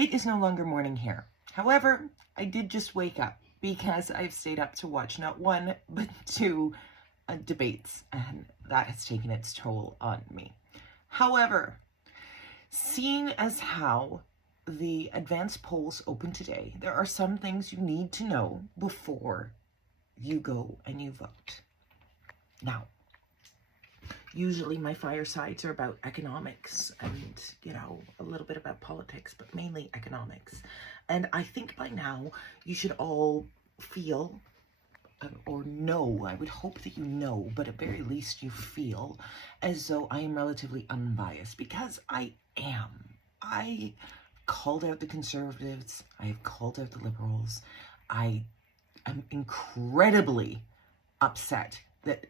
It is no longer morning here. However, I did just wake up because I've stayed up to watch not one, but two debates, and that has taken its toll on me. However, seeing as how the advanced polls open today, there are some things you need to know before you go and you vote. Now, usually my firesides are about economics and, a little bit about politics, but mainly economics. And I think by now you should all feel or know, I would hope that you know, but at very least you feel as though I am relatively unbiased, because I am. I called out the conservatives. I have called out the liberals. I am incredibly upset that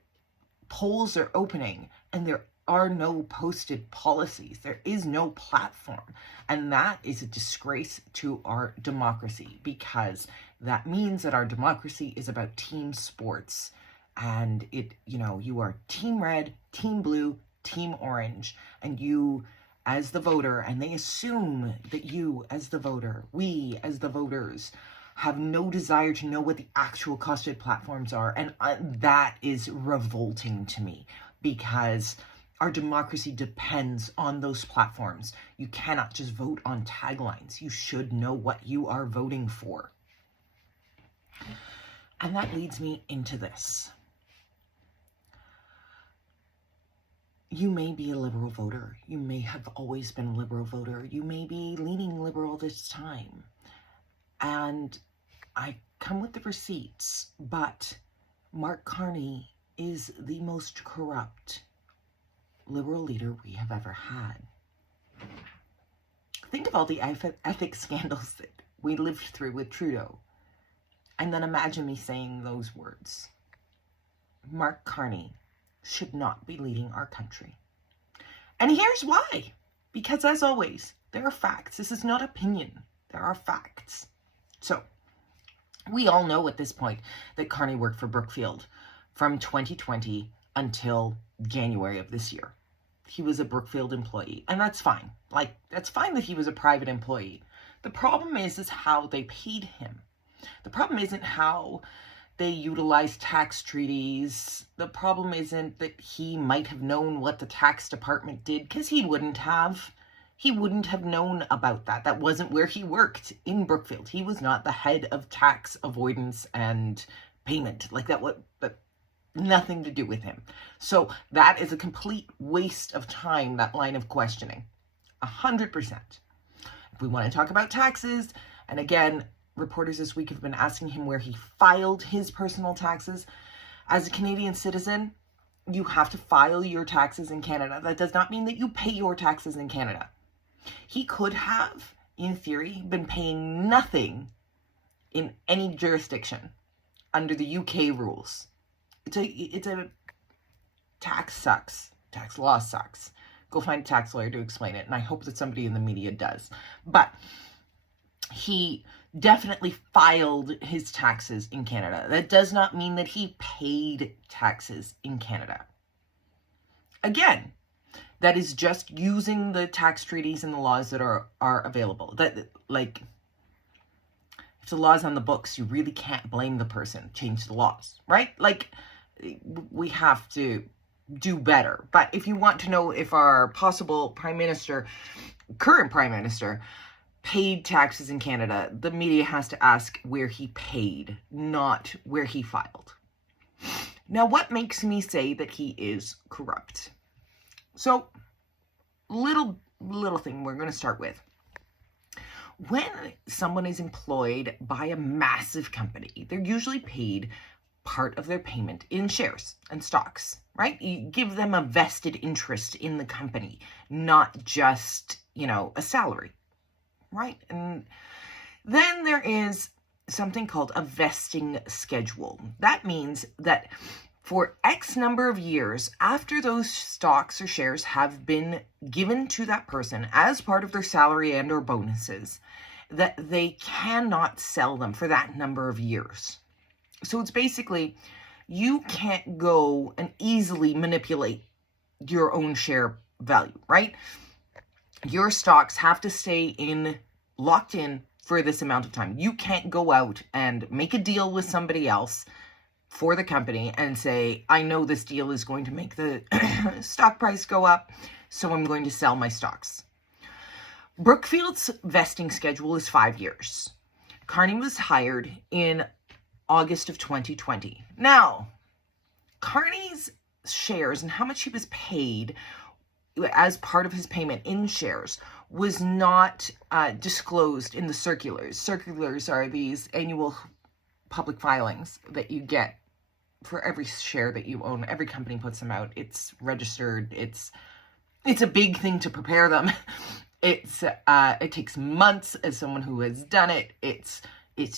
polls are opening and there are no posted policies. There is no platform. And that is a disgrace to our democracy, because that means that our democracy is about team sports. And you are team red, team blue, team orange, and you as the voter, and they assume that you as the voter, we as the voters, have no desire to know what the actual costed platforms are. And that is revolting to me, because our democracy depends on those platforms. You cannot just vote on taglines. You should know what you are voting for. And that leads me into this. You may be a liberal voter. You may have always been a liberal voter. You may be leaning liberal this time. And I come with the receipts, but Mark Carney is the most corrupt liberal leader we have ever had. Think of all the ethics scandals that we lived through with Trudeau, and then imagine me saying those words. Mark Carney should not be leading our country. And here's why. Because as always, there are facts. This is not opinion. There are facts. So, we all know at this point that Carney worked for Brookfield from 2020 until January of this year. He was a Brookfield employee, and that's fine. That's fine that he was a private employee. The problem is how they paid him. The problem isn't how they utilized tax treaties. The problem isn't that he might have known what the tax department did, because he wouldn't have. He wouldn't have known about that. That wasn't where he worked, in Brookfield. He was not the head of tax avoidance and payment. That nothing to do with him. So that is a complete waste of time, that line of questioning. 100%. If we want to talk about taxes, and again, reporters this week have been asking him where he filed his personal taxes. As a Canadian citizen, you have to file your taxes in Canada. That does not mean that you pay your taxes in Canada. He could have, in theory, been paying nothing in any jurisdiction under the UK rules. It's a tax sucks. Tax law sucks. Go find a tax lawyer to explain it, and I hope that somebody in the media does. But he definitely filed his taxes in Canada. That does not mean that he paid taxes in Canada. Again, that is just using the tax treaties and the laws that are available. If the law's on the books, you really can't blame the person. Change the laws, right? We have to do better. But if you want to know if our possible current prime minister, paid taxes in Canada, the media has to ask where he paid, not where he filed. Now, what makes me say that he is corrupt? So, little thing we're going to start with. When someone is employed by a massive company, they're usually paid part of their payment in shares and stocks, right? You give them a vested interest in the company, not just, a salary, right? And then there is something called a vesting schedule. That means that for X number of years after those stocks or shares have been given to that person as part of their salary and or bonuses, that they cannot sell them for that number of years. So it's basically, you can't go and easily manipulate your own share value, right? Your stocks have to stay in locked in for this amount of time. You can't go out and make a deal with somebody else for the company and say, I know this deal is going to make the stock price go up, so I'm going to sell my stocks. Brookfield's vesting schedule is 5 years. Carney was hired in August of 2020. Now, Carney's shares and how much he was paid as part of his payment in shares was not disclosed in the circulars. Circulars are these annual public filings that you get for every share that you own. Every company puts them out. It's registered. It's a big thing to prepare them. It takes months as someone who has done it. It's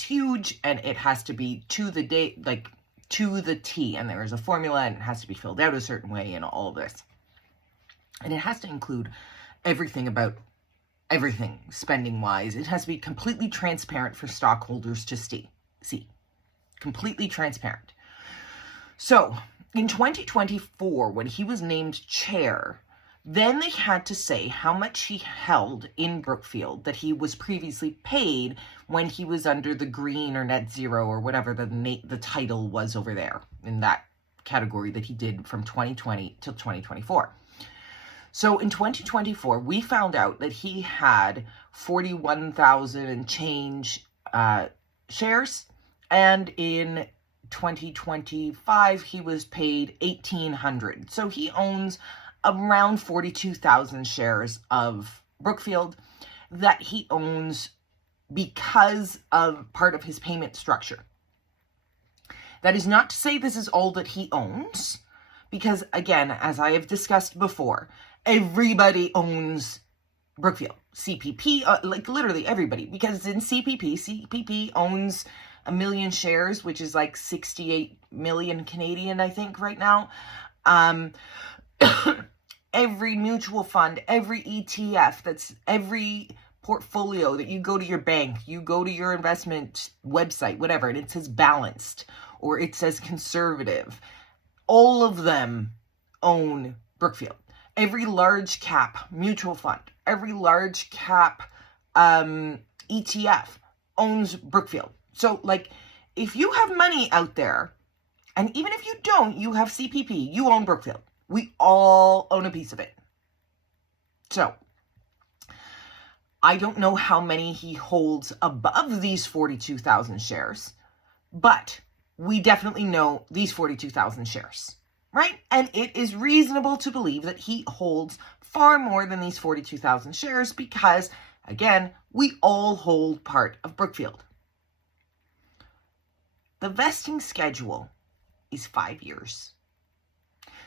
huge, and it has to be to the date, like to the T, and there is a formula, and it has to be filled out a certain way, and all of this. And it has to include everything about everything spending-wise. It has to be completely transparent for stockholders to see. Completely transparent. So, in 2024, when he was named chair, then they had to say how much he held in Brookfield that he was previously paid when he was under the green or net zero or whatever the title was over there in that category that he did from 2020 till 2024. So in 2024, we found out that he had 41,000 and change shares, and in 2025, he was paid 1,800. So he owns around 42,000 shares of Brookfield that he owns because of part of his payment structure. That is not to say this is all that he owns, because again, as I have discussed before, everybody owns Brookfield. CPP, like literally everybody, because it's in CPP. CPP owns 1 million shares, which is like 68 million Canadian, I think, right now. Every mutual fund, every ETF, that's every portfolio that you go to your bank, you go to your investment website, whatever, and it says balanced or it says conservative. All of them own Brookfield. Every large cap mutual fund, every large cap ETF owns Brookfield. So, like, if you have money out there, and even if you don't, you have CPP, you own Brookfield. We all own a piece of it. So, I don't know how many he holds above these 42,000 shares, but we definitely know these 42,000 shares, right? And it is reasonable to believe that he holds far more than these 42,000 shares because, again, we all hold part of Brookfield. The vesting schedule is 5 years.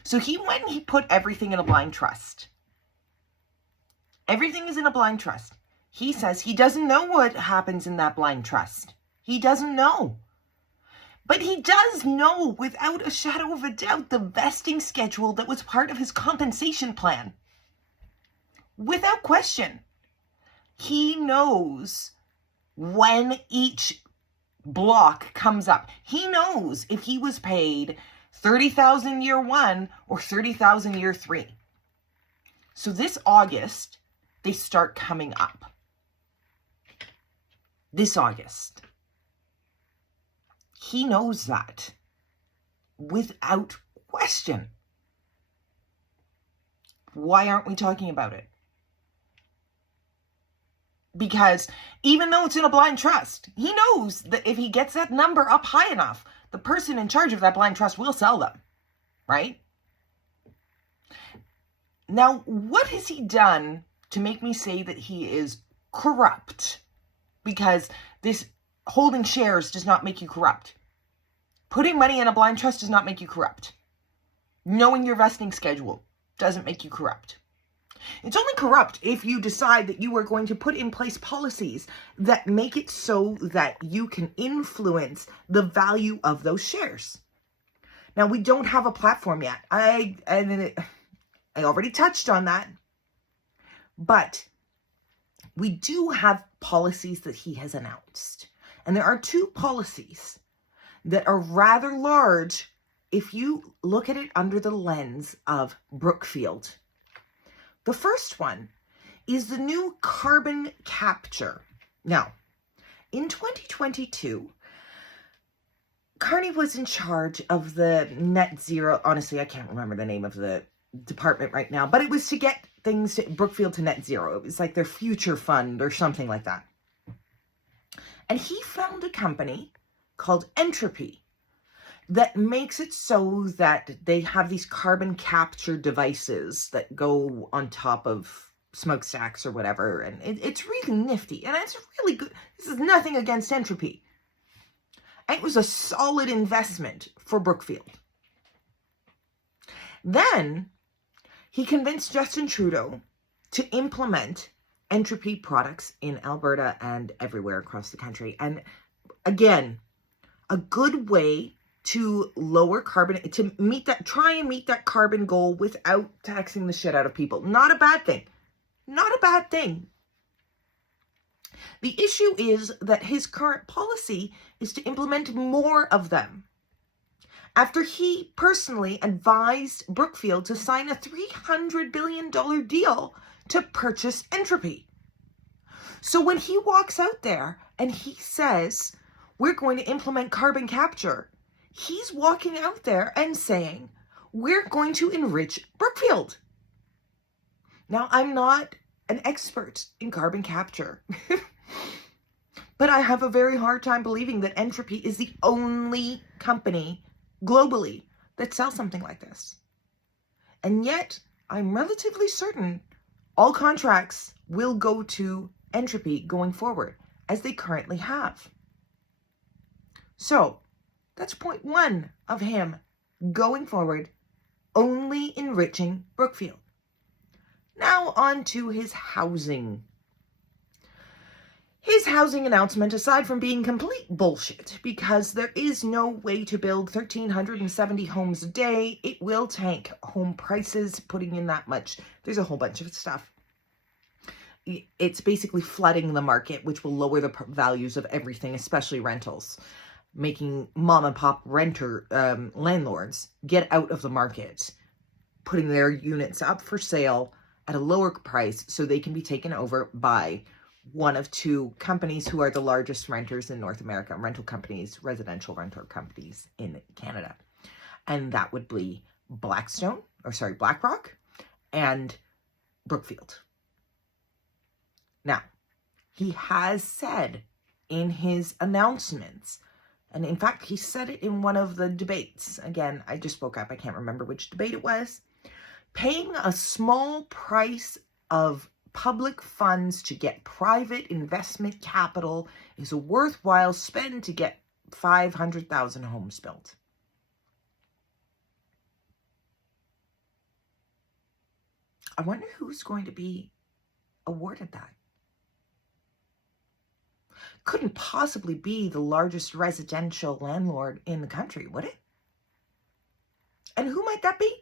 So when he put everything in a blind trust, everything is in a blind trust. He says he doesn't know what happens in that blind trust. He doesn't know. But he does know, without a shadow of a doubt, the vesting schedule that was part of his compensation plan. Without question. He knows when each block comes up. He knows if he was paid 30,000 year 1 or 30,000 year 3. So this August, they start coming up. This August. He knows that without question. Why aren't we talking about it? Because even though it's in a blind trust, he knows that if he gets that number up high enough, the person in charge of that blind trust will sell them, right? Now, what has he done to make me say that he is corrupt? Because this holding shares does not make you corrupt. Putting money in a blind trust does not make you corrupt. Knowing your vesting schedule doesn't make you corrupt. It's only corrupt if you decide that you are going to put in place policies that make it so that you can influence the value of those shares. Now, we don't have a platform yet. I already touched on that. But we do have policies that he has announced. And there are 2 policies that are rather large if you look at it under the lens of Brookfield. The first one is the new carbon capture Now, in 2022, Carney was in charge of the net zero. Honestly, I can't remember the name of the department right now, but it was to get things to Brookfield to net zero. It was like their future fund or something like that. And he found a company called Entropy that makes it so that they have these carbon capture devices that go on top of smokestacks or whatever. And it's really nifty. And it's really good. This is nothing against Entropy. It was a solid investment for Brookfield. Then he convinced Justin Trudeau to implement Entropy products in Alberta and everywhere across the country. And again, a good way to lower carbon, to try and meet that carbon goal without taxing the shit out of people. Not a bad thing. Not a bad thing. The issue is that his current policy is to implement more of them. After he personally advised Brookfield to sign a $300 billion deal to purchase Entropy. So when he walks out there and he says, we're going to implement carbon capture, he's walking out there and saying, we're going to enrich Brookfield. Now, I'm not an expert in carbon capture, but I have a very hard time believing that Entropy is the only company globally that sells something like this. And yet, I'm relatively certain all contracts will go to Entropy going forward, as they currently have. So, that's point one of him going forward, only enriching Brookfield. Now on to his housing. His housing announcement, aside from being complete bullshit, because there is no way to build 1,370 homes a day, it will tank home prices, putting in that much. There's a whole bunch of stuff. It's basically flooding the market, which will lower the values of everything, especially rentals, making mom and pop landlords get out of the market, putting their units up for sale at a lower price so they can be taken over by one of two companies who are the largest renters in North America, residential rental companies in Canada. And that would be BlackRock and Brookfield. Now, he has said in his announcements, and in fact, he said it in one of the debates. Again, I just spoke up. I can't remember which debate it was. Paying a small price of public funds to get private investment capital is a worthwhile spend to get 500,000 homes built. I wonder who's going to be awarded that. Couldn't possibly be the largest residential landlord in the country, would it? And who might that be?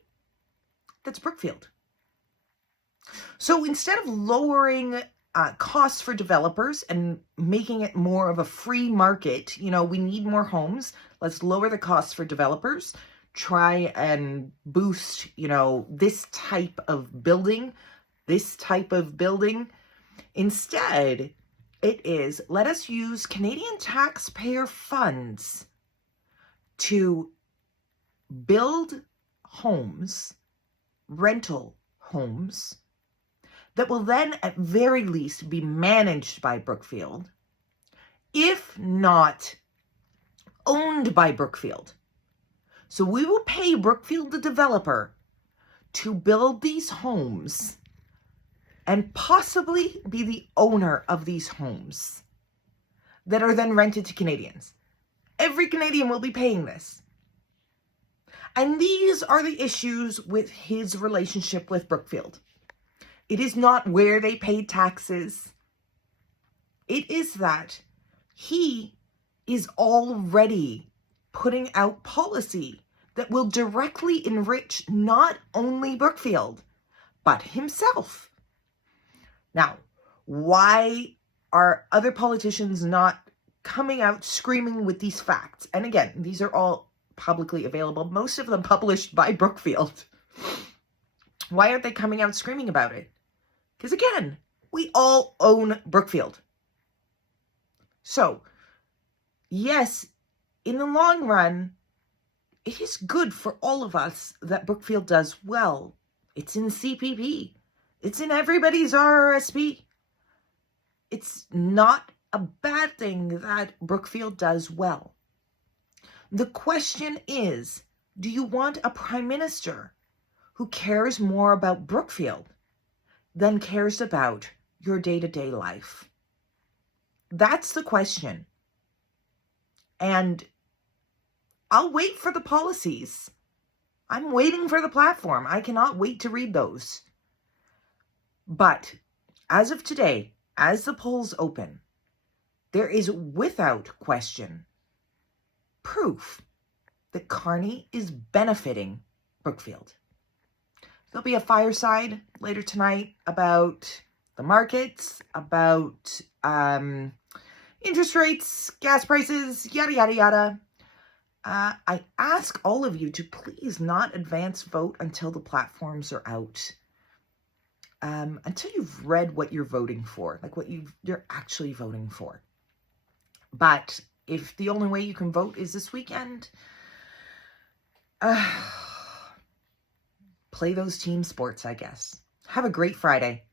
That's Brookfield. So instead of lowering costs for developers and making it more of a free market, we need more homes, let's lower the costs for developers, try and boost, this type of building. Instead, it is, let us use Canadian taxpayer funds to build homes, rental homes, that will then at very least be managed by Brookfield, if not owned by Brookfield. So we will pay Brookfield, the developer, to build these homes and possibly be the owner of these homes that are then rented to Canadians. Every Canadian will be paying this. And these are the issues with his relationship with Brookfield. It is not where they pay taxes. It is that he is already putting out policy that will directly enrich not only Brookfield, but himself. Now, why are other politicians not coming out screaming with these facts? And again, these are all publicly available, most of them published by Brookfield. Why aren't they coming out screaming about it? Because again, we all own Brookfield. So, yes, in the long run, it is good for all of us that Brookfield does well. It's in CPP. It's in everybody's RRSP. It's not a bad thing that Brookfield does well. The question is, do you want a prime minister who cares more about Brookfield than cares about your day-to-day life? That's the question. And I'll wait for the policies. I'm waiting for the platform. I cannot wait to read those. But as of today, as the polls open, there is without question proof that Carney is benefiting Brookfield. There'll be a fireside later tonight about the markets, about interest rates, gas prices, yada, yada, yada. I ask all of you to please not advance vote until the platforms are out. Until you've read what you're voting for, like what you're actually voting for. But if the only way you can vote is this weekend, play those team sports, I guess. Have a great Friday.